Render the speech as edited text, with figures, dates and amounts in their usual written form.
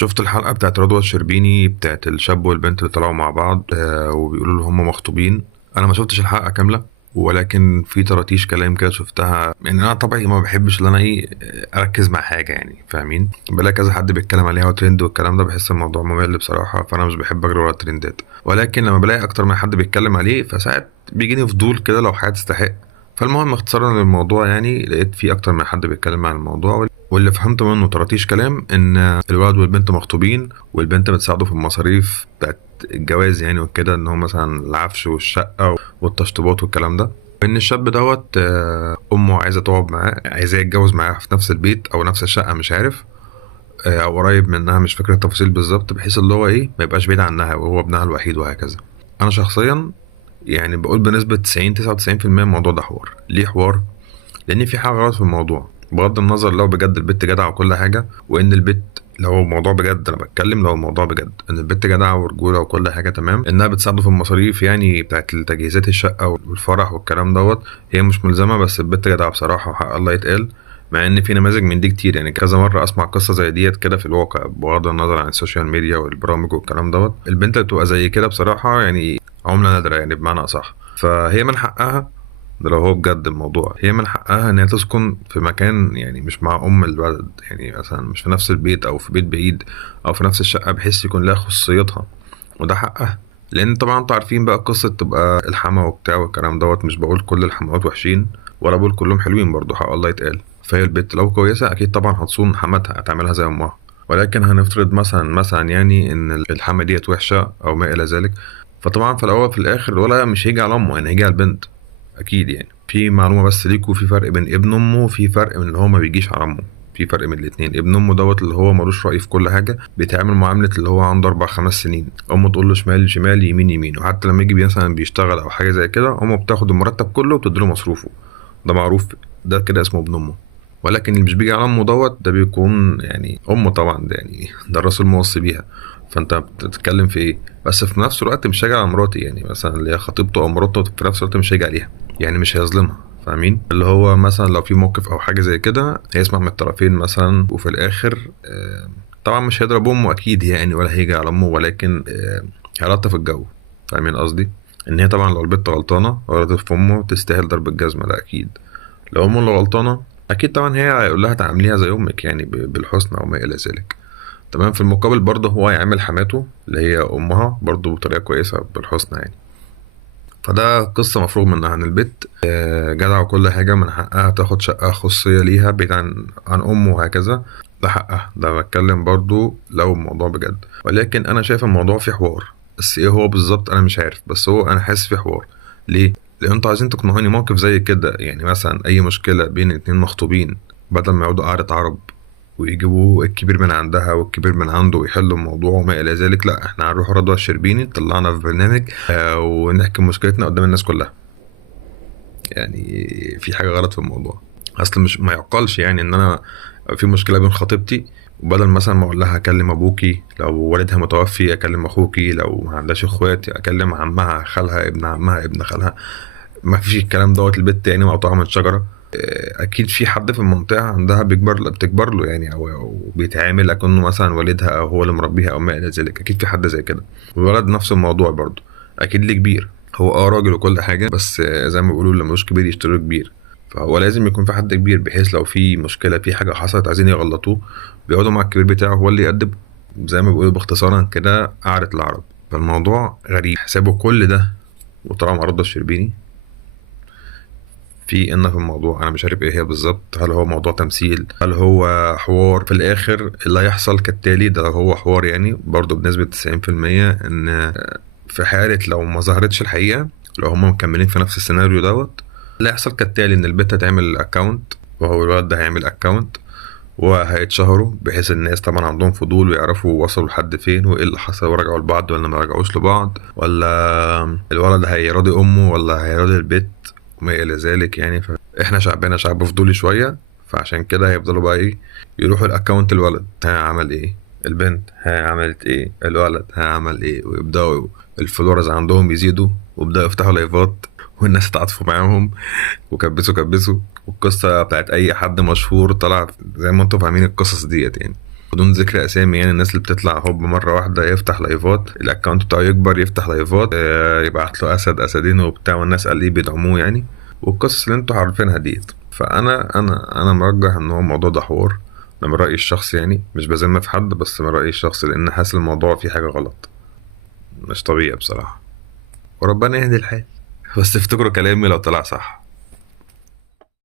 شفت الحلقة بتاعت رضوى الشربيني بتاعت الشاب والبنت اللي طلعوا مع بعض وبيقولوا له هم مخطوبين. انا ما شفتش الحلقة كاملة، ولكن في طرطيش كلام كده شفتها. يعني انا طبعا ما بحبش ان انا اركز مع حاجة، يعني فاهمين، بلاقي كذا حد بيتكلم عليها وترند والكلام ده، بحس الموضوع ممل بصراحة، فانا مش بحب اجري ورا الترندات. ولكن لما بلاقي اكتر من حد بيتكلم عليه فساعات بيجيني فضول كده لو حاجة تستحق. فالمهم اختصارا للموضوع، يعني لقيت في اكتر من حد بيتكلم عن الموضوع، واللي فهمته منه طرطيش كلام ان الولد والبنت مخطوبين، والبنت بتساعده في المصاريف بتاعت الجواز يعني وكده، ان هو مثلا العفش والشقه والتشطيبات والكلام ده. ان الشاب دوت امه عايزه تقعد معاه، عايزاه يتجوز معاها في نفس البيت او نفس الشقه، مش عارف، او قريب منها، مش فاكر التفاصيل بالظبط، بحيث اللي هو ما يبقاش بعيد عنها وهو ابنها الوحيد وهكذا. انا شخصيا يعني بقول بنسبه 90 99% الموضوع ده حوار. ليه حوار؟ لان في حاجه غلط في الموضوع، بغض النظر لو بجد البت جدعه وكل حاجه، وان البت لو الموضوع بجد، انا بتكلم لو الموضوع بجد ان البت جدعه ورجوله وكل حاجه تمام، انها بتساعده في المصاريف يعني بتاعت تجهيزات الشقه والفرح والكلام دوت، هي مش ملزمه، بس البت جدعه بصراحه وحق الله يتقال. مع ان في نماذج من دي كتير، يعني كذا مره اسمع قصه زي ديت كده في الواقع، بغض النظر عن السوشيال ميديا والبرامج والكلام دوت. البنت اللي بتبقى زي كده بصراحه يعني عمله نادره، يعني بمعنى اصح، فهي من حقها، ده لو هو بجد الموضوع، هي من حقها ان هي تسكن في مكان يعني مش مع ام الولد، يعني مثلا مش في نفس البيت او في بيت بعيد او في نفس الشقه، بحيث يكون لها خصوصيتها، وده حقها. لان طبعا انتوا عارفين بقى قصه تبقى الحما وبتاع والكلام دوت، مش بقول كل الحموات وحشين ولا بقول كلهم حلوين، برضو حق الله يتقال. فهي البت لو كويسه اكيد طبعا هتصون حماتها، هتعملها زي امها. ولكن هنفترض مثلا يعني ان الحما ديت وحشه او ما الى ذلك، فطبعا في الاول في الاخر الولد مش هيجي على امه، يعني هيجي على البنت اكيد. يعني في معلومه بس ليكوا، في فرق بين ابن امه وفي فرق من اللي هو ما بيجيش على امه، في فرق بين الاتنين. ابن امه دوت اللي هو ملوش رأي في كل حاجه، بيتعامل معامله اللي هو عنده 4 5 سنين، امه تقول له شمال شمال يمين يمين، وحتى لما يجي مثلا بيشتغل او حاجه زي كده، امه بتاخد المرتب كله وبتديله مصروفه، ده معروف، ده كده اسمه ابن امه. ولكن اللي مش بيجي على امه دوت، ده بيكون يعني امه طبعا، ده يعني ده الرسول موصي بيها. فانت بتتكلم في ايه؟ بس في نفس الوقت مش هيجي على مراتي، يعني مثلا اللي هي خطيبته او مراته، في نفس الوقت مش هيجي عليها، يعني مش هيظلمها، فاهمين؟ اللي هو مثلا لو في موقف او حاجه زي كده، هيسمع من الطرفين مثلا، وفي الاخر طبعا مش هيضرب امه اكيد يعني، ولا هيجي على امه، ولكن هيلطف الجو، فاهمين قصدي؟ ان هي طبعا لو البت غلطانه غلطت في امه تستاهل ضرب الجزمه، لا اكيد. لو امه اللي غلطانه اكيد طبعا هي هيقول لها تعامليها زي امك، يعني بالحسنى وما الى ذلك. تمام. في المقابل برضه هو هيعامل حماته اللي هي امها برضه بطريقه كويسه بالحسنى يعني. فده قصة مفروغ منها، ان البت جدعة وكل حاجة، من حقها تاخد شقة خصوصية ليها بعيد عن أمه وهكذا، ده حقها. ده بتكلم برضو لو الموضوع بجد، ولكن أنا شايف الموضوع فيه حوار، بس إيه هو بالظبط أنا مش عارف، بس هو أنا حاسس فيه حوار. ليه؟ لأن أنتوا عايزين تقنعوني موقف زي كده، يعني مثلا أي مشكلة بين اتنين مخطوبين، بدل ما يقعدوا قعدة عرب ويجيبوا الكبير من عندها والكبير من عنده ويحلوا الموضوع وما الى ذلك، لا احنا هنروح رضوى الشربيني طلعنا في برنامج ونحكي مشكلتنا قدام الناس كلها. يعني في حاجه غلط في الموضوع. اصل مش ما يعقلش يعني ان انا في مشكله بين خطيبتي، وبدل مثلا ما اقول لها اكلم ابوكي لو والدها متوفي، اكلم اخوكي لو ما عندهاش اخوات، اكلم عمها خالها ابن عمها ابن خالها، ما فيش الكلام دوت. البت يعني مقطوعه من شجره. اكيد في حد في المنطقه عندها بتكبر له يعني، او بيتعامل اكنه مثلا والدها او هو اللي مربيها او ما الى ذلك، اكيد في حد زي كده. والولد نفس الموضوع برضه، اكيد ليه كبير، هو راجل وكل حاجه، بس زي ما بيقولوا لما ملوش كبير يشتروا كبير. فهو لازم يكون في حد كبير، بحيث لو في مشكله، في حاجه حصلت عايزين يغلطوه، بيقعدوا مع الكبير بتاعه هو اللي يقدم، زي ما بيقولوا باختصارا كده قعدة العرب. فالموضوع غريب حسابه كل ده، وطبعا رضا الشربيني في في الموضوع انا مش عارف ايه هي بالظبط. هل هو موضوع تمثيل؟ هل هو حوار؟ في الاخر اللي هيحصل كالتالي، ده هو حوار يعني برضه بنسبة 90%، ان في حالة لو ما ظهرتش الحقيقة، لو هم مكملين في نفس السيناريو دوت، اللي هيحصل كالتالي ان البت هتعمل اكونت، وهو الولد ده هيعمل اكونت، وهيتشهروا بحيث الناس طبعا عندهم فضول ويعرفوا وصلوا لحد فين وايه اللي حصل، ورجعوا لبعض ولا ما رجعوش لبعض، ولا الولد هيراضي امه ولا هيراضي البيت وما الى ذلك يعني. فاحنا شعبنا شعب فضولي شويه، فعشان كده هيفضلوا بقى يروحوا الاكونت، الولد ها عمل ايه، البنت ها عملت ايه، الولد ها عمل ايه، ويبداوا الفلورز عندهم يزيدوا، ويبداوا يفتحوا لايفات والناس تتعاطفوا معاهم، وكبسوا. والقصة بتاعت أي حد مشهور طلع زي ما انتم فاهمين القصص ديت يعني. بدون ذكر اسامي، يعني الناس اللي بتطلع هوب مره واحده يفتح لايفات، الاكونت بتاعه يكبر، يفتح لايفات، يبعت له اسد اسدين وبتاع، والناس قال ليه بيدعموه يعني، والقصص اللي انتوا عارفينها ديت. فانا مرجح ان هو الموضوع ده حوار. ده من رايي الشخصي يعني، مش بذم في حد، بس من رايي الشخصي، لان حاسس الموضوع فيه حاجه غلط، مش طبيعي بصراحه. وربنا يهدي الحال. بس افتكروا كلامي لو طلع صح.